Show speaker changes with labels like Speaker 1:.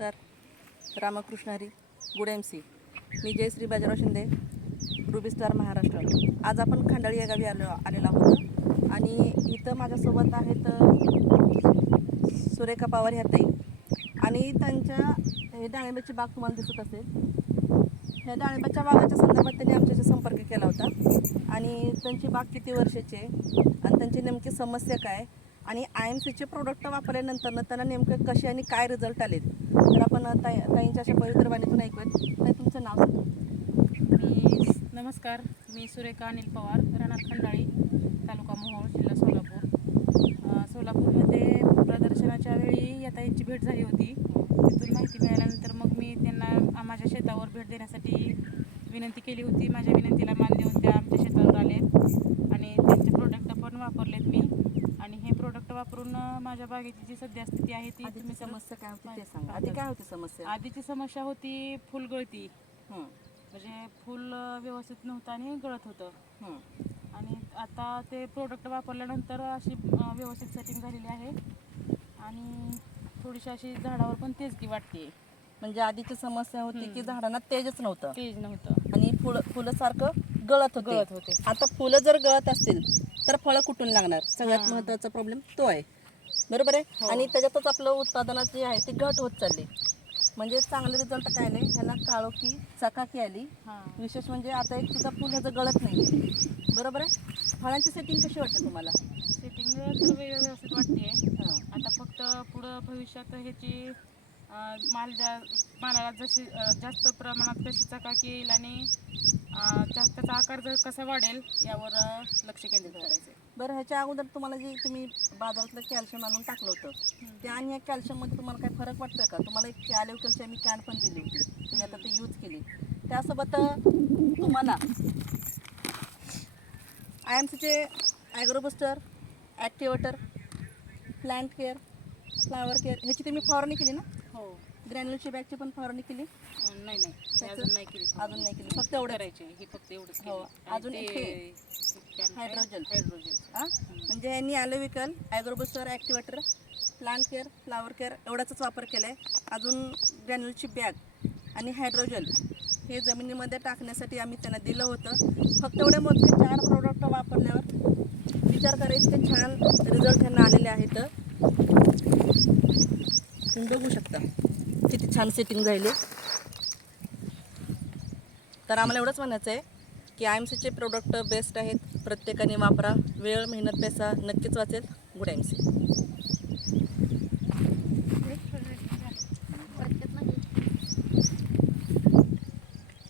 Speaker 1: नमस्कार. Ramkrishna Hari. Good M C मी Jayashree Bajirao Shinde Ruby Star Maharashtra. आज आपण खंडाळी या गावी आलो आलेलो आहोत. आणि इथं माझ्यासोबत आहेत सुरेखा पवार ह्या ताई. आणि त्यांच्या हे डाळिंबाची बाग तुम्हाला दिसत असेल. ह्या डाळिंबाच्या बागाच्या संदर्भात त्यांनी आमच्याशी संपर्क केला होता. आणि त्यांची बाग किती वर्षाची आहे? आणि त्यांची नेमकी समस्या काय आणि आय एम सीचे प्रोडक्ट वापरल्यानंतर त्यांना नेमकं कसे आणि काय रिझल्ट आले तर आपण ताई ताईंच्या अशा पवित्र वाणीतून ऐकूयात. ताई तुमचं नाव
Speaker 2: मी नमस्कार. मी सुरेखा अनिल पवार राहणार खंडाळी तालुका मोहोळ जिल्हा सोलापूर. सोलापूरमध्ये प्रदर्शनाच्या वेळी या ताईंची भेट झाली होती. तिथून माहिती मिळाल्यानंतर मग मी त्यांना माझ्या शेतावर भेट देण्यासाठी विनंती केली होती. माझ्या विनंतीला मान देऊन त्या आमच्या शेतावर आले आणि त्यांचे प्रोडक्ट पण वापरलेत मी आणि हे प्रोडक्ट वापरून अ, माझ्या बागेची जी सध्या स्थिती आहे ती
Speaker 1: आधीची
Speaker 2: तुम्ही
Speaker 1: समस्या काय होती ते सांगा. आधी काय होती समस्या?
Speaker 2: आधीची समस्या होती फुलगळती
Speaker 1: हं,
Speaker 2: म्हणजे फुल व्यवस्थित नव्हतं आणि गळत होतं.
Speaker 1: हं.
Speaker 2: आणि आता ते प्रोडक्ट वापरल्यानंतर अशी अ, व्यवस्थित सेटिंग झालेली आहे. आणि थोडीशी अशी झाडावर पण तेजगी वाटते.
Speaker 1: म्हणजे आधीची समस्या होती की झाडांना तेजच नव्हतं.
Speaker 2: तेज नव्हतं.
Speaker 1: आणि फुलं फुलं सारखं गळत होते.
Speaker 2: गळत होते.
Speaker 1: आता फुलं जर गळत असतील तर फळं कुठून लागणार? सगळ्यात
Speaker 2: हां.
Speaker 1: महत्त्वाचा प्रॉब्लेम तो आहे. बरोबर आहे?
Speaker 2: हो.
Speaker 1: आणि त्याच्यातच आपलं उत्पादनात जे आहे ते घट होत चालली. म्हणजे चांगले रिझल्ट काय आले ह्याला काळोखी चकाकी आली.
Speaker 2: हां.
Speaker 1: विशेष म्हणजे आता एक सुद्धा फुल ह्याचं गळत नाही. बरोबर आहे? फळांची सेटिंग कशी वाटते तुम्हाला?
Speaker 2: सेटिंग तर व्यवस्थित वाटते.
Speaker 1: हां.
Speaker 2: आता फक्त पुढं भविष्यात ह्याची माल जा मालाला जशी जास्त प्रमाणात कशी चकाकी येईल आणि त्याचा आकार जर कसा वाढेल यावर लक्ष केंद्रित करायचं आहे.
Speaker 1: बरं ह्याच्या अगोदर तुम्हाला जे तुम्ही बाजारातलं कॅल्शियम आणून टाकलं होतं ते आणि या कॅल्शियममध्ये तुम्हाला काय फरक वाटतोय का? तुम्हाला एक कॅलिव कॅल्शियम कॅन पण दिली होती तुम्ही आता ते यूज केली. त्यासोबत तुम्हाला आय एम सीचे Agrobooster activator plant care flower care ह्याची तुम्ही फवारणी केली ना?
Speaker 2: हो.
Speaker 1: ग्रॅन्युलची बॅगची पण फवारणी केली?
Speaker 2: नाही नाही. अजून नाही केली
Speaker 1: अजून नाही केली. फक्त एवढं
Speaker 2: करायचे हे फक्त एवढंच
Speaker 1: हो,
Speaker 2: केलं.
Speaker 1: अजून
Speaker 2: आणि
Speaker 1: एक
Speaker 2: ते
Speaker 1: हे.
Speaker 2: कॅन-
Speaker 1: हायड्रोजल.
Speaker 2: हायड्रोजल
Speaker 1: हां? म्हणजे यांनी ॲलोविकल Agrobooster activator plant care flower care एवढाच वापर केला आहे अजून ग्रॅन्युलची बॅग आणि हायड्रोजल हे जमिनीमध्ये टाकण्यासाठी आम्ही त्यांना दिलं होतं. फक्त एवढे मोजके चार प्रोडक्ट वापरल्यावर विचार करा इतके छान रिझल्ट त्यांना आलेले आहेत तुम्ही बघू शकता किती छान सेटिंग राहिली. तर आम्हाला एवढंच म्हणायचं आहे की आय एम सीचे प्रोडक्ट बेस्ट आहेत. प्रत्येकाने वापरा. वेळ मेहनत पैसा नक्कीच वाचेल. Good I M C